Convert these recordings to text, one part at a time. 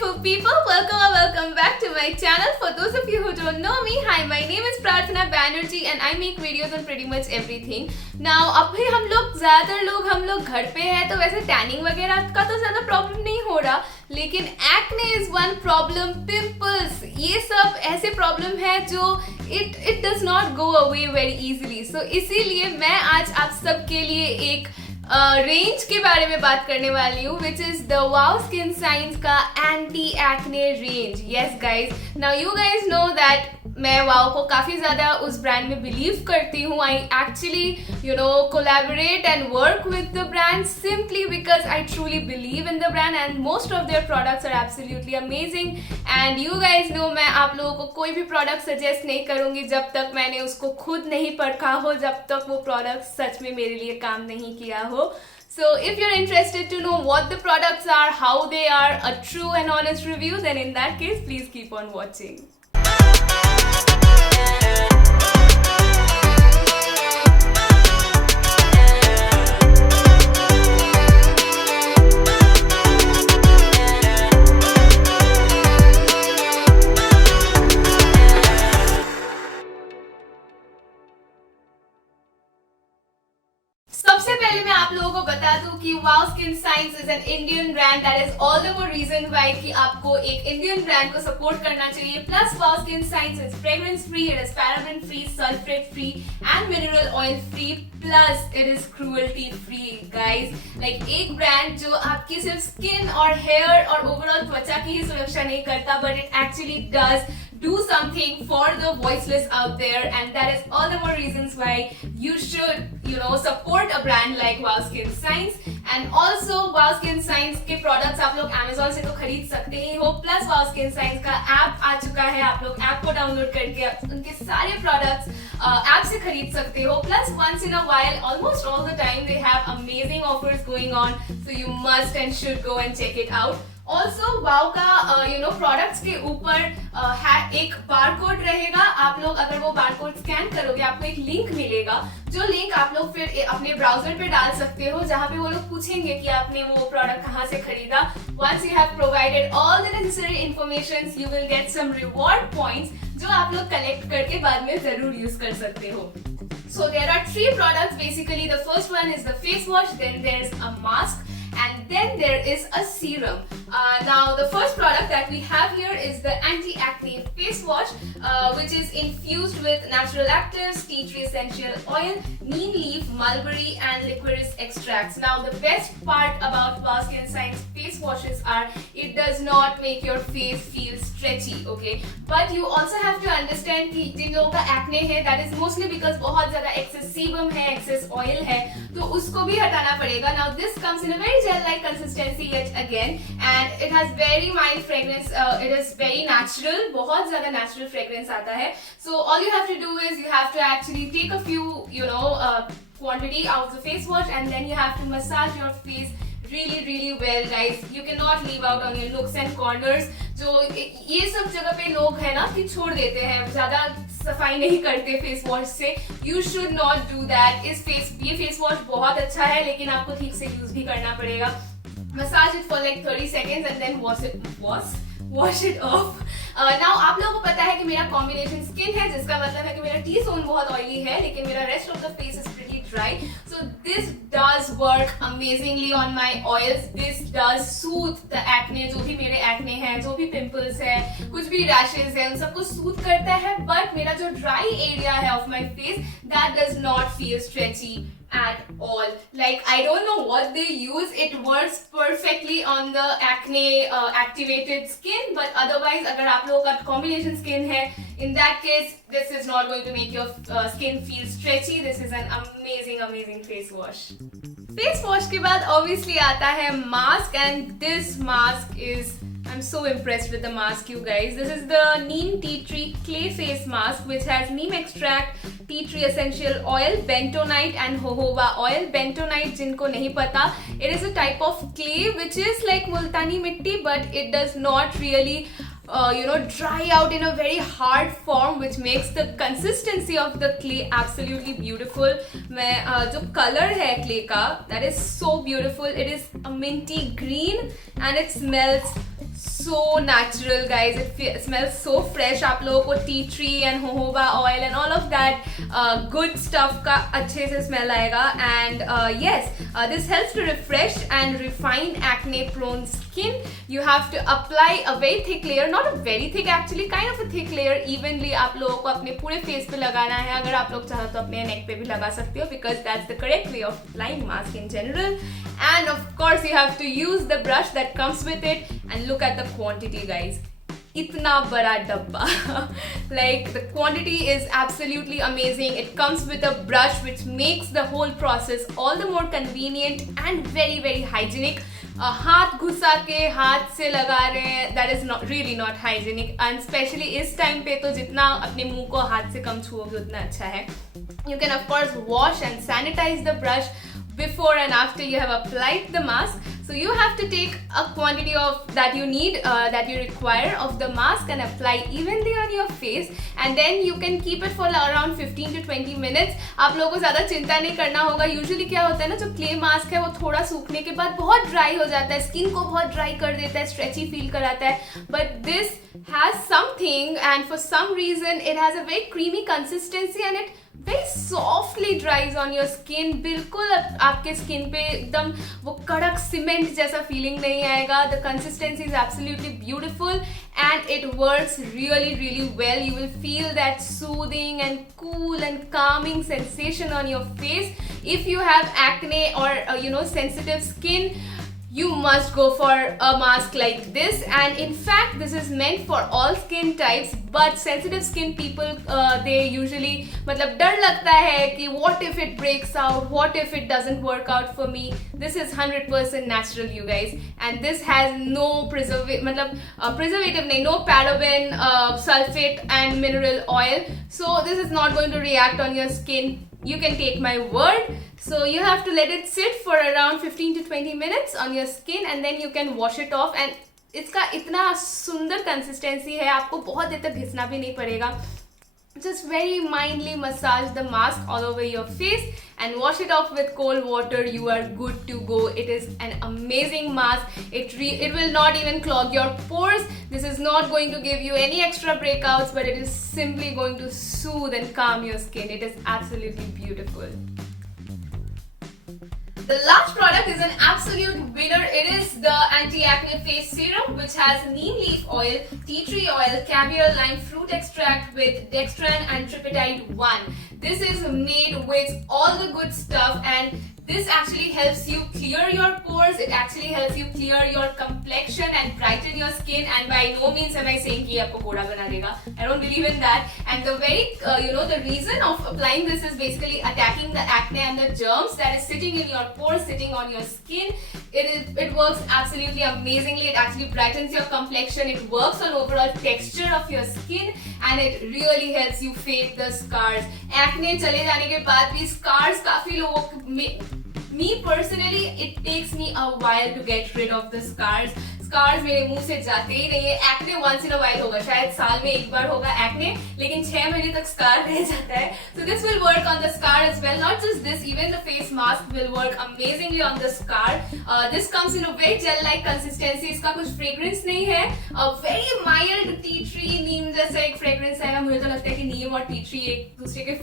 beautiful people, welcome back to my channel. For those of you who don't know me, hi, my name is Prarthana Banerjee and I make videos on pretty much everything. Now अभी ज़्यादातर लोग घर पे हैं तो वैसे tanning वगैरह का तो ज़्यादा प्रॉब्लम नहीं हो रहा, लेकिन acne is one problem, pimples, ये सब ऐसे प्रॉब्लम है जो it does not go away very easily. So इसीलिए मैं आज आप सबके लिए एक रेंज के बारे में बात करने वाली हूँ, which is the Wow skin Science का anti acne range. Yes guys, now you guys know that मैं वाओ को काफ़ी ज़्यादा उस ब्रांड में बिलीव करती हूँ. I actually collaborate and work with the brand simply because I truly believe in the brand and most of their products are absolutely amazing. And you guys know मैं आप लोगों को कोई भी प्रोडक्ट सजेस्ट नहीं करूँगी जब तक मैंने उसको खुद नहीं परखा हो, जब तक वो प्रोडक्ट सच में मेरे लिए काम नहीं किया हो. So if you're interested to know what the products are, how they are, a true and honest review, then in that case, please keep on watching. सबसे पहले मैं आप लोगों को बता दूं कि wow skin science is an Indian brand. That is all the more reason why कि आपको एक इंडियन ब्रांड को सपोर्ट करना चाहिए. Plus wow skin science is fragrance free, it is paraben free, sulphate free and mineral oil free, plus it is cruelty free. Guys, like एक brand जो आपकी सिर्फ स्किन और हेयर और ओवरऑल त्वचा की ही सुरक्षा नहीं करता, but it actually does do something for the voiceless out there, and that is all the more reasons why you should support a brand like Wow Skin Science. And also Wow Skin Science के products आप लोग Amazon से तो खरीद सकते ही हो, plus Wow Skin Science का app आ चुका है, आप लोग ऐप को डाउनलोड करके उनके सारे products ऐप से खरीद सकते हो. Plus once in a while, almost all the time, they have amazing offers going on, so you must and should go and check it out. Also wow का products के ऊपर एक बारकोड रहेगा. आप लोग अगर वो बारकोड स्कैन करोगे आपको एक लिंक मिलेगा, जो लिंक आप लोग फिर अपने ब्राउजर पे डाल सकते हो, जहाँ पे वो लोग पूछेंगे कि आपने वो प्रोडक्ट कहाँ से खरीदा. Once you have provided all the necessary information, you will get some reward points जो आप लोग कलेक्ट करके बाद में जरूर यूज कर सकते हो. So there are 3 products basically. The first one is the face wash, then there's a mask, and then there is a serum. Now the first product that we have here is the anti-acne face wash, which is infused with natural actives, tea tree essential oil, neem leaf, mulberry and licorice extracts. Now the best part about Wow Skin Science face washes are it does not make your face feel stretchy, okay? But you also have to understand कि जिन लोगों का acne है, that is mostly because बहुत ज़्यादा excess sebum है, excess oil है, तो उसको भी हटाना पड़ेगा. Now this comes in a very gel-like consistency yet again, and it has very mild fragrance. It is very natural, बहुत ज़्यादा natural fragrance आता है. So all you have to do is you have to actually take a few, quantity of the face wash, and then you have to massage your face really well, guys. You cannot leave out on your nooks and corners. जो ये सब जगह पे लोग है ना कि छोड़ देते हैं, ज़्यादा सफाई नहीं करते फेस वॉश से. You should not do that. ये फेस वॉश बहुत अच्छा है, लेकिन आपको ठीक से यूज भी करना पड़ेगा. Massage it for like 30 seconds and then wash it off. Now आप लोगों को पता है कि मेरा कॉम्बिनेशन स्किन है, जिसका मतलब है कि मेरा टी जोन बहुत ऑयली है, लेकिन मेरा rest of the face is pretty dry. So this does work amazingly on my oils. This does soothe the acne, जो भी मेरे एक्ने हैं, जो भी पिंपल्स है, कुछ भी रैशेज है, उन सबको सूथ करता है. बट मेरा जो ड्राई एरिया है of my face, that does not feel stretchy at all. Like, I don't know what they use. It works perfectly on the acne activated skin, but otherwise अगर आप लोगों का combination skin है, in that case this is not going to make your skin feel stretchy. This is an amazing face wash. Face wash के बाद obviously आता है mask, and this mask is, I'm so impressed with the mask, you guys. This is the neem tea tree clay face mask, which has neem extract, tea tree essential oil, bentonite and jojoba oil. Bentonite जिनको नहीं पता, it is a type of clay which is like multani mitti, but it does not really dry out in a very hard form, which makes the consistency of the clay absolutely beautiful. मैं जो color है clay का, that is so beautiful. It is a minty green and it smells so natural guys. It smells so fresh. आप लोगों को tea tree and jojoba oil and all of that good stuff का अच्छे से smell आएगा. And yes, this helps to refresh and refine acne prone skin. You have to apply a very thick layer, not a very thick actually, kind of a thick layer evenly. आप लोगों को अपने पूरे face पे लगाना है. अगर आप लोग चाहो तो अपने neck पे भी लगा सकते हो, because that's the correct way of applying mask in general. And of course you have to use the brush that comes with it. And look at the quantity guys. इतना बड़ा डब्बा. Like the quantity is absolutely amazing. It comes with a brush which makes the whole process all the more convenient and very very hygienic. हाथ घुसा के हाथ से लगा रहे हैं, that is not really not hygienic. And especially इस time पे तो जितना अपने मुंह को हाथ से कम छुओगे उतना अच्छा है. You can of course wash and sanitize the brush before and after you have applied the mask. So you have to take a quantity of that you need, that you require of the mask and apply evenly on your face, and then you can keep it for around 15 to 20 minutes. आप लोगों को ज़्यादा चिंता नहीं करना होगा. Usually क्या होता है ना, जो clay mask है वो थोड़ा सूखने के बाद बहुत dry हो जाता है, skin को बहुत dry कर देता है, stretchy feel कराता है. But this has something, and for some reason it has a very creamy consistency and it very softly dries on your skin. बिल्कुल आपके skin पे एकदम वो कड़क सीमेंट जैसा feeling नहीं आएगा. The consistency is absolutely beautiful and it works really really well. You will feel that soothing and cool and calming sensation on your face. If you have acne or sensitive skin, you must go for a mask like this. And in fact this is meant for all skin types, but sensitive skin people they usually मतलब डर लगता है कि what if it breaks out, what if it doesn't work out for me. This is 100% natural you guys, and this has no preservative नहीं, no paraben, sulfate and mineral oil, so this is not going to react on your skin. You can take my word. So you have to let it sit for around 15 to 20 minutes on your skin, and then you can wash it off. And इसका इतना सुंदर consistency है, आपको बहुत देर तक घिसना भी नहीं पड़ेगा. Just very mildly massage the mask all over your face and wash it off with cold water. You are good to go. It is an amazing mask. It will not even clog your pores. This is not going to give you any extra breakouts, but it is simply going to soothe and calm your skin. It is absolutely beautiful. The last product is an absolute winner. It is the anti-acne face serum, which has neem leaf oil, tea tree oil, caviar lime fruit extract with dextran and tripetide 1. This is made with all the good stuff, and this actually helps you clear your pores. It actually helps you clear your complexion and brighten your skin. And by no means am I saying कि आपको गोरा बना देगा. I don't believe in that. And the very the reason of applying this is basically attacking the acne and the germs that is sitting in your pores, sitting on your skin. It works absolutely amazingly. It actually brightens your complexion. It works on overall texture of your skin, and it really helps you fade the scars. Acne चले जाने के बाद भी scars काफी लोगों Me personally, it takes me a while to get rid of the scars. Scars मेरे मुंह से जाते ही नहीं है. Acne once in a while होगा, शायद साल में एक बार होगा acne, लेकिन 6 महीने तक scar रह जाता है. So this will work on the scar as well. Not just this, even the face mask will work amazingly on the scar. This comes in a very gel-like consistency. इसका कुछ fragrance नहीं है. A very mild tea tree neem जैसा एक fragrance है. मुझे तो लगता है कि neem और tea tree एक दूसरे के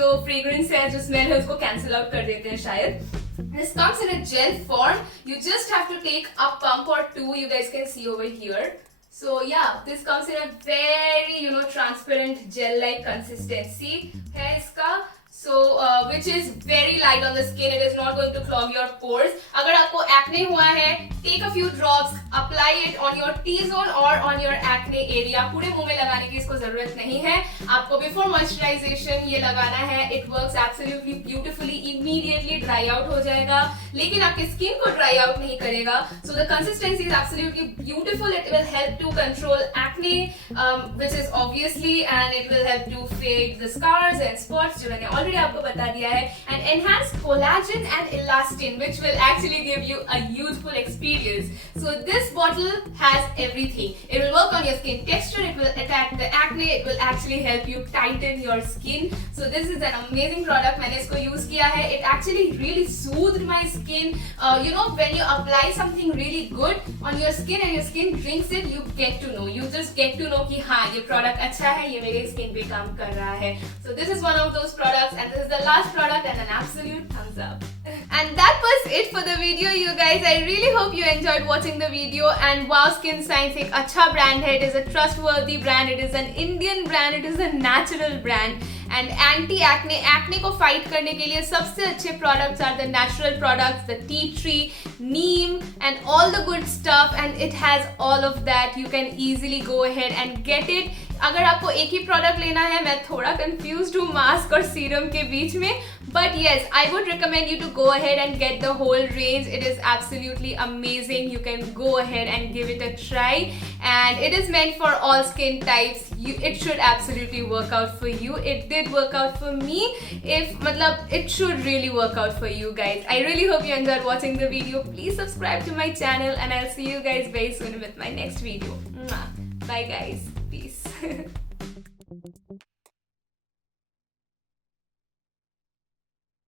जो fragrance है, जो smell है, उसको cancel out कर देते हैं शायद. This comes in a gel form. You just have to take a pump or two. You guys can see over here. So yeah, this comes in a very transparent gel-like consistency है इसका. So which is very light on the skin. It is not going to clog your pores. अगर आपको acne हुआ है, take a few drops, apply it on your T-zone or on your acne area. पूरे मुंह में लगाने की इसको जरूरत नहीं है. आपको before moisturization ये लगाना है. It works absolutely beautifully. Immediately dry out हो जाएगा, लेकिन आपके skin को dry out नहीं करेगा. So the consistency is absolutely beautiful. It will help to control acne, which is obviously, and it will help to fade the scars and spots जो मैंने already भी आपको बता दिया है, and enhanced collagen and elastin, which will actually give you a youthful experience. So this bottle has everything. It will work on your skin texture, it will attack the acne, it will actually help you tighten your skin. So this is an amazing product. मैंने इसको use किया है. It actually really soothed my skin. You know, when you apply something really good on your skin and your skin drinks it, you get to know. You just get to know कि हाँ ये product अच्छा है, ये मेरे skin पे काम कर रहा है. So this is one of those products, and this is the last product, and an absolute thumbs up. And that was it for the video, you guys. I really hope you enjoyed watching the video. And Wow Skin Science एक अच्छा brand है. It is a trustworthy brand. It is an Indian brand. It is a natural brand. And anti-acne, acne को fight करने के लिए सबसे अच्छे products are the natural products, the tea tree, neem, and all the good stuff. And it has all of that. You can easily go ahead and get it. अगर आपको एक ही product लेना है, मैं थोड़ा कंफ्यूज्ड हूँ मास्क और serum के बीच में, but yes, I would recommend you to go ahead and get the whole range. It is absolutely amazing. You can go ahead and give it a try, and it is meant for all skin types. It should absolutely work out for you. It did work out for me. It should really work out for you guys. I really hope you enjoyed watching the video. Please subscribe to my channel, and I'll see you guys very soon with my next video. Mwah. Bye guys. Peace.